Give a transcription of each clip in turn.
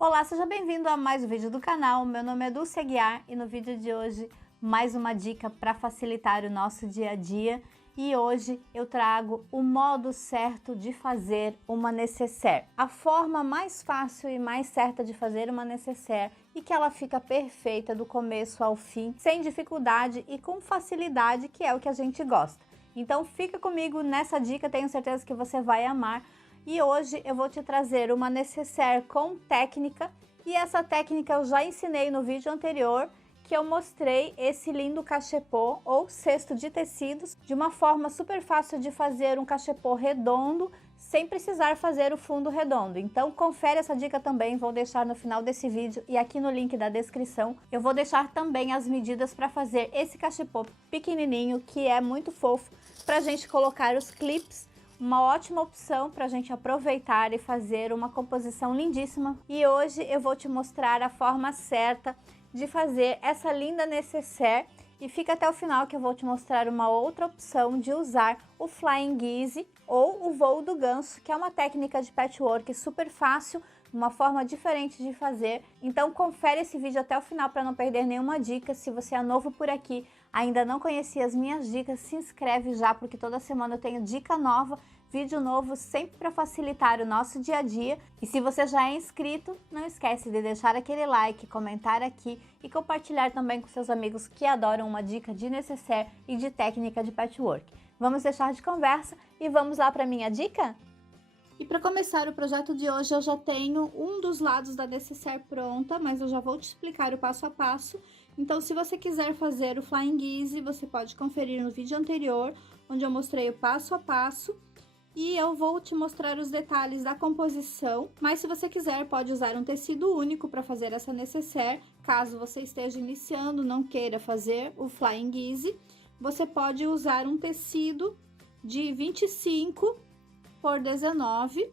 Olá, seja bem-vindo a mais um vídeo do canal. Meu nome é Dulce Aguiar e no vídeo de hoje mais uma dica para facilitar o nosso dia a dia. E hoje eu trago o modo certo de fazer uma nécessaire. A forma mais fácil e mais certa de fazer uma nécessaire e que ela fica perfeita do começo ao fim, sem dificuldade e com facilidade, que é o que a gente gosta. Então fica comigo nessa dica, tenho certeza que você vai amar. E hoje eu vou te trazer uma nécessaire com técnica, e essa técnica eu já ensinei no vídeo anterior, que eu mostrei esse lindo cachepô ou cesto de tecidos de uma forma super fácil de fazer um cachepô redondo sem precisar fazer o fundo redondo. Então confere essa dica também, vou deixar no final desse vídeo e aqui no link da descrição eu vou deixar também as medidas para fazer esse cachepô pequenininho, que é muito fofo, para a gente colocar os clips. Uma ótima opção para a gente aproveitar e fazer uma composição lindíssima. E hoje eu vou te mostrar a forma certa de fazer essa linda nécessaire. E fica até o final que eu vou te mostrar uma outra opção de usar o Flying Geese ou o voo do ganso, que é uma técnica de patchwork super fácil, uma forma diferente de fazer. Então confere esse vídeo até o final para não perder nenhuma dica. Se você é novo por aqui, ainda não conhecia as minhas dicas, se inscreve já, porque toda semana eu tenho dica nova, vídeo novo, sempre para facilitar o nosso dia a dia. E se você já é inscrito, não esquece de deixar aquele like, comentar aqui e compartilhar também com seus amigos que adoram uma dica de nécessaire e de técnica de patchwork. Vamos deixar de conversa e vamos lá para minha dica? E para começar o projeto de hoje, eu já tenho um dos lados da nécessaire pronta, mas eu já vou te explicar o passo a passo. Então, se você quiser fazer o Flying Geese, você pode conferir no vídeo anterior, onde eu mostrei o passo a passo. E eu vou te mostrar os detalhes da composição, mas se você quiser, pode usar um tecido único para fazer essa nécessaire. Caso você esteja iniciando, não queira fazer o Flying Geese, você pode usar um tecido de 25 por 19,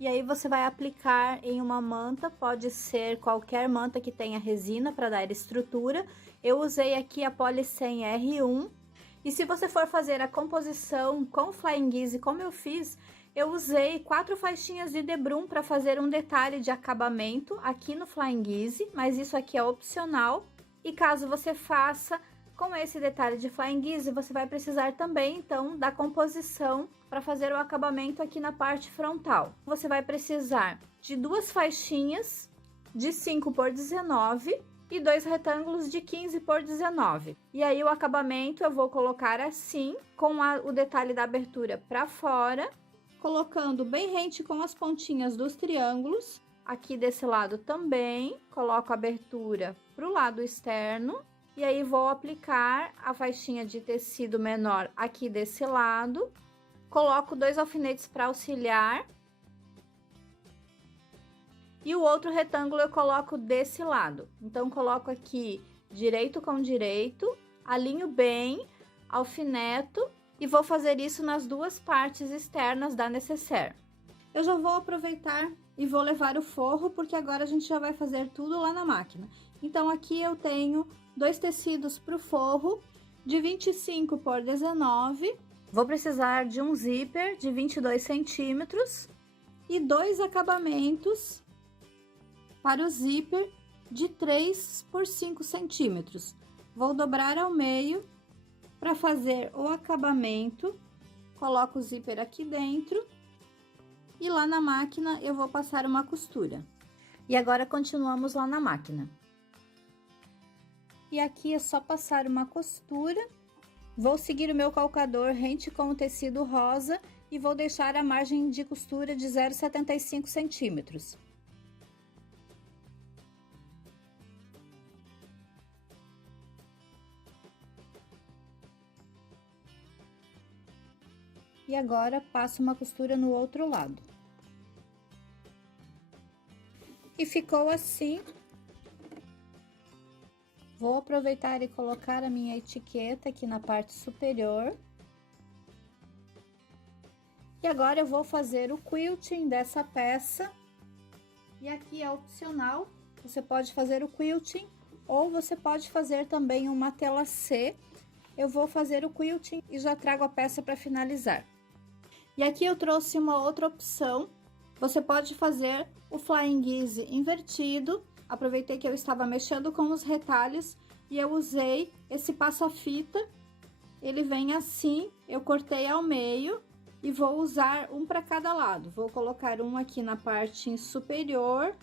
e aí você vai aplicar em uma manta, pode ser qualquer manta que tenha resina para dar estrutura. Eu usei aqui a Polycem R1, e se você for fazer a composição com Flying Geese, como eu fiz, eu usei 4 faixinhas de debrum para fazer um detalhe de acabamento aqui no Flying Geese, mas isso aqui é opcional. E caso você faça com esse detalhe de Flying Geese, você vai precisar também, então, da composição para fazer o acabamento aqui na parte frontal. Você vai precisar de 2 faixinhas de 5 por 19 e 2 retângulos de 15 por 19. E aí o acabamento eu vou colocar assim, com o detalhe da abertura para fora, colocando bem rente com as pontinhas dos triângulos. Aqui desse lado também, coloco a abertura para o lado externo. E aí vou aplicar a faixinha de tecido menor aqui desse lado. Coloco 2 alfinetes para auxiliar. E o outro retângulo eu coloco desse lado. Então, coloco aqui direito com direito, alinho bem, alfineto e vou fazer isso nas duas partes externas da nécessaire. Eu já vou aproveitar e vou levar o forro, porque agora a gente já vai fazer tudo lá na máquina. Então, aqui eu tenho 2 tecidos para o forro de 25 por 19. Vou precisar de um zíper de 22 centímetros e 2 acabamentos para o zíper de 3 por 5 centímetros. Vou dobrar ao meio para fazer o acabamento. Coloco o zíper aqui dentro e lá na máquina eu vou passar uma costura. E agora continuamos lá na máquina. E aqui é só passar uma costura. Vou seguir o meu calcador rente com o tecido rosa e vou deixar a margem de costura de 0,75 centímetros. E agora passo uma costura no outro lado. E ficou assim. Vou aproveitar e colocar a minha etiqueta aqui na parte superior. E agora eu vou fazer o quilting dessa peça. E aqui é opcional, você pode fazer o quilting ou você pode fazer também uma tela C. Eu vou fazer o quilting e já trago a peça para finalizar. E aqui eu trouxe uma outra opção, você pode fazer o Flying Giz invertido. Aproveitei que eu estava mexendo com os retalhos e eu usei esse passa-fita. Ele vem assim, eu cortei ao meio e vou usar um para cada lado. Vou colocar um aqui na parte superior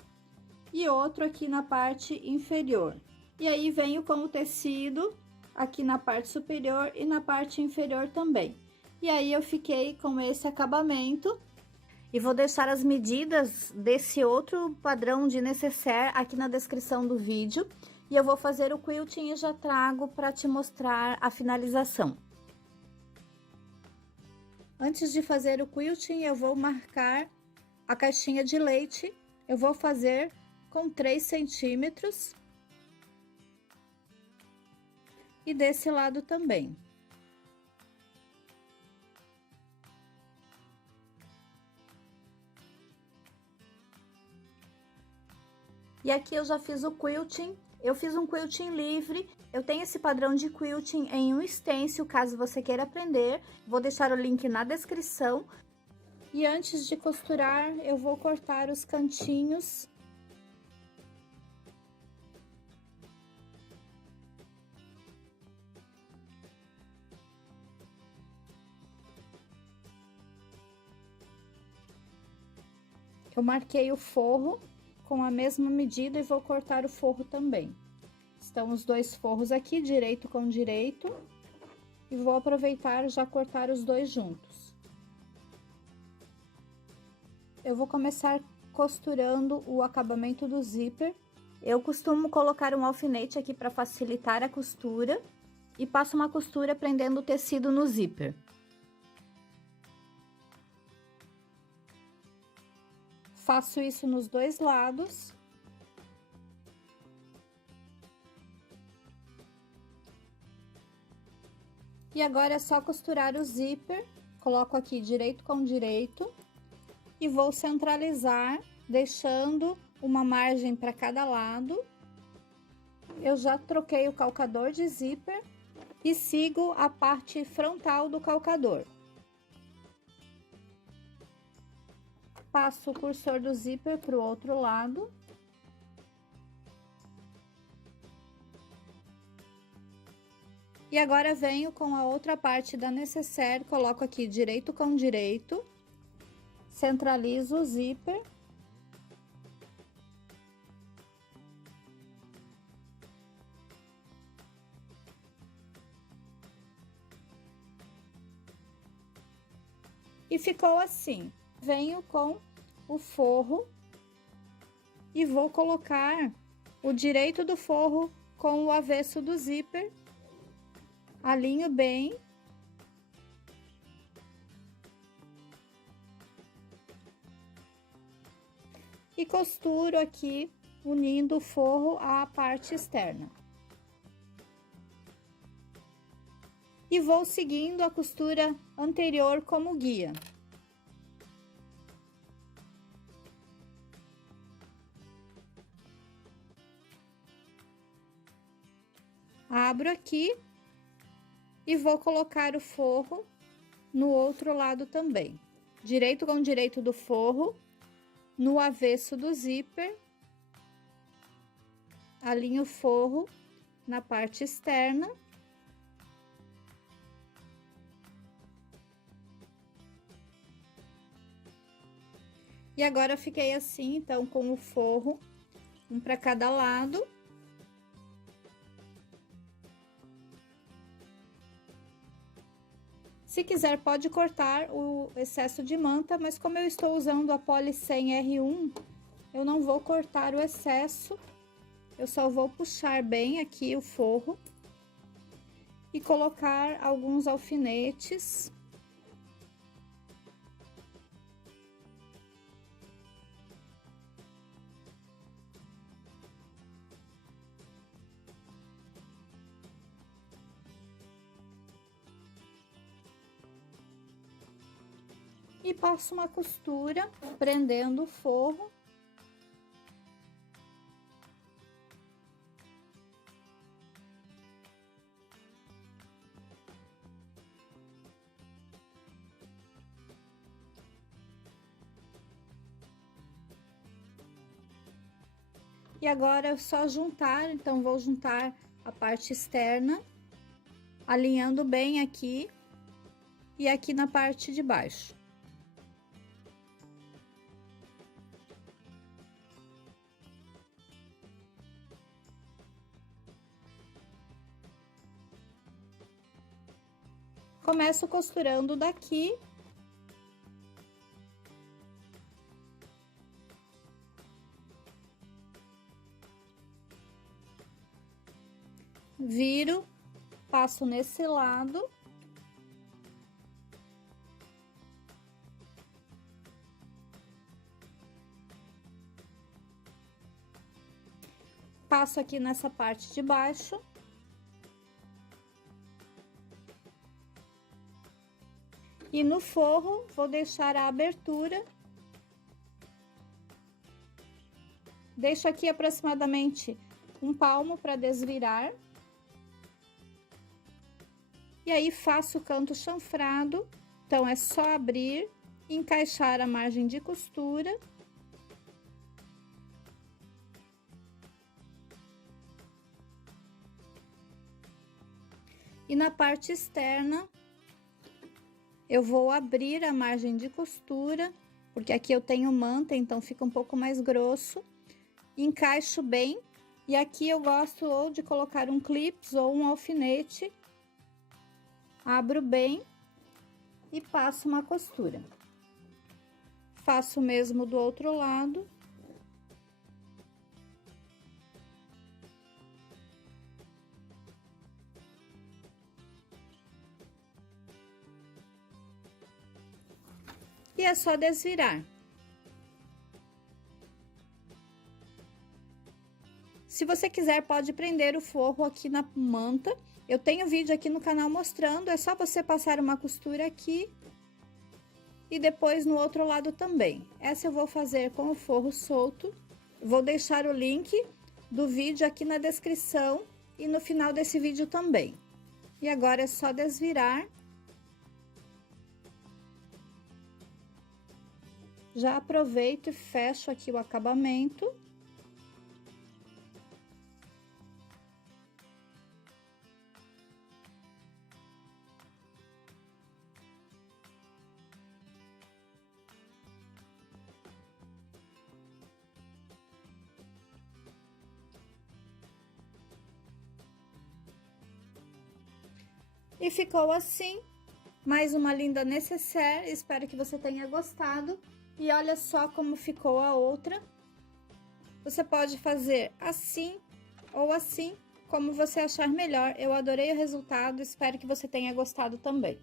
e outro aqui na parte inferior. E aí venho com o tecido aqui na parte superior e na parte inferior também. E aí eu fiquei com esse acabamento. E vou deixar as medidas desse outro padrão de nécessaire aqui na descrição do vídeo. E eu vou fazer o quilting e já trago para te mostrar a finalização. Antes de fazer o quilting, eu vou marcar a caixinha de leite. Eu vou fazer com 3 centímetros. E desse lado também. E aqui eu já fiz o quilting. Eu fiz um quilting livre. Eu tenho esse padrão de quilting em um stencil, caso você queira aprender. Vou deixar o link na descrição. E antes de costurar, eu vou cortar os cantinhos. Eu marquei o forro com a mesma medida e vou cortar o forro também. Estão os dois forros aqui, direito com direito, e vou aproveitar já cortar os dois juntos. Eu vou começar costurando o acabamento do zíper. Eu costumo colocar um alfinete aqui para facilitar a costura e passo uma costura prendendo o tecido no zíper. Faço isso nos dois lados. E agora é só costurar o zíper. Coloco aqui direito com direito e vou centralizar, deixando uma margem para cada lado. Eu já troquei o calcador de zíper e sigo a parte frontal do calcador. Passo o cursor do zíper para o outro lado. E agora venho com a outra parte da nécessaire, coloco aqui direito com direito, centralizo o zíper. E ficou assim. Venho com o forro e vou colocar o direito do forro com o avesso do zíper. Alinho bem. E costuro aqui, unindo o forro à parte externa. E vou seguindo a costura anterior como guia. Abro aqui e vou colocar o forro no outro lado também. Direito com direito do forro, no avesso do zíper, alinho o forro na parte externa. E agora fiquei assim, então, com o forro, um para cada lado. Se quiser, pode cortar o excesso de manta, mas como eu estou usando a Poly 100 R1, eu não vou cortar o excesso, eu só vou puxar bem aqui o forro e colocar alguns alfinetes. E passo uma costura prendendo o forro. E agora é só juntar, então vou juntar a parte externa, alinhando bem aqui e aqui na parte de baixo. Começo costurando daqui. Viro, passo nesse lado. Passo aqui nessa parte de baixo. E no forro, vou deixar a abertura. Deixo aqui aproximadamente um palmo para desvirar. E aí, faço o canto chanfrado. Então, é só abrir, encaixar a margem de costura. E na parte externa, eu vou abrir a margem de costura, porque aqui eu tenho manta, então fica um pouco mais grosso. Encaixo bem, e aqui eu gosto ou de colocar um clips ou um alfinete. Abro bem e passo uma costura. Faço o mesmo do outro lado. E é só desvirar. Se você quiser, pode prender o forro aqui na manta. Eu tenho vídeo aqui no canal mostrando, é só você passar uma costura aqui e depois no outro lado também. Essa eu vou fazer com o forro solto. Vou deixar o link do vídeo aqui na descrição e no final desse vídeo também. E agora é só desvirar. Já aproveito e fecho aqui o acabamento. E ficou assim, mais uma linda nécessaire, espero que você tenha gostado. E olha só como ficou a outra. Você pode fazer assim ou assim, como você achar melhor. Eu adorei o resultado, espero que você tenha gostado também.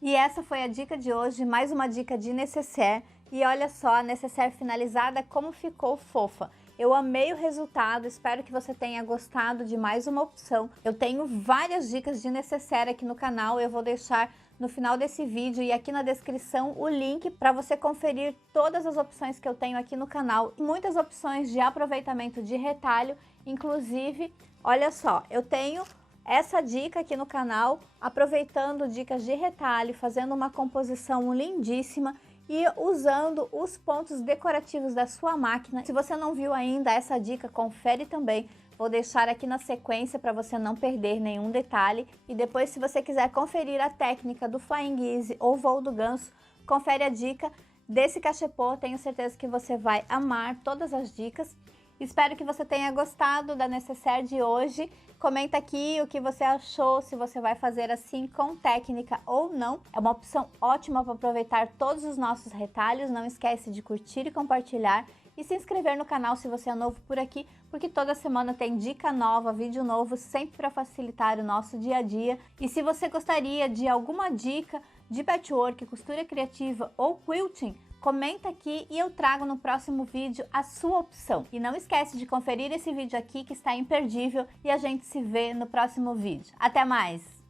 E essa foi a dica de hoje, mais uma dica de nécessaire. E olha só, a nécessaire finalizada, como ficou fofa. Eu amei o resultado, espero que você tenha gostado de mais uma opção. Eu tenho várias dicas de nécessaire aqui no canal, eu vou deixar no final desse vídeo e aqui na descrição o link para você conferir todas as opções que eu tenho aqui no canal. Muitas opções de aproveitamento de retalho, inclusive, olha só, eu tenho essa dica aqui no canal, aproveitando dicas de retalho, fazendo uma composição lindíssima e usando os pontos decorativos da sua máquina. Se você não viu ainda essa dica, confere também. Vou deixar aqui na sequência para você não perder nenhum detalhe. E depois, se você quiser conferir a técnica do Flying Easy ou voo do ganso, confere a dica desse cachepô. Tenho certeza que você vai amar todas as dicas. Espero que você tenha gostado da nécessaire de hoje. Comenta aqui o que você achou, se você vai fazer assim com técnica ou não. É uma opção ótima para aproveitar todos os nossos retalhos. Não esquece de curtir e compartilhar. E se inscrever no canal se você é novo por aqui, porque toda semana tem dica nova, vídeo novo, sempre para facilitar o nosso dia a dia. E se você gostaria de alguma dica de patchwork, costura criativa ou quilting, comenta aqui e eu trago no próximo vídeo a sua opção. E não esquece de conferir esse vídeo aqui que está imperdível e a gente se vê no próximo vídeo. Até mais!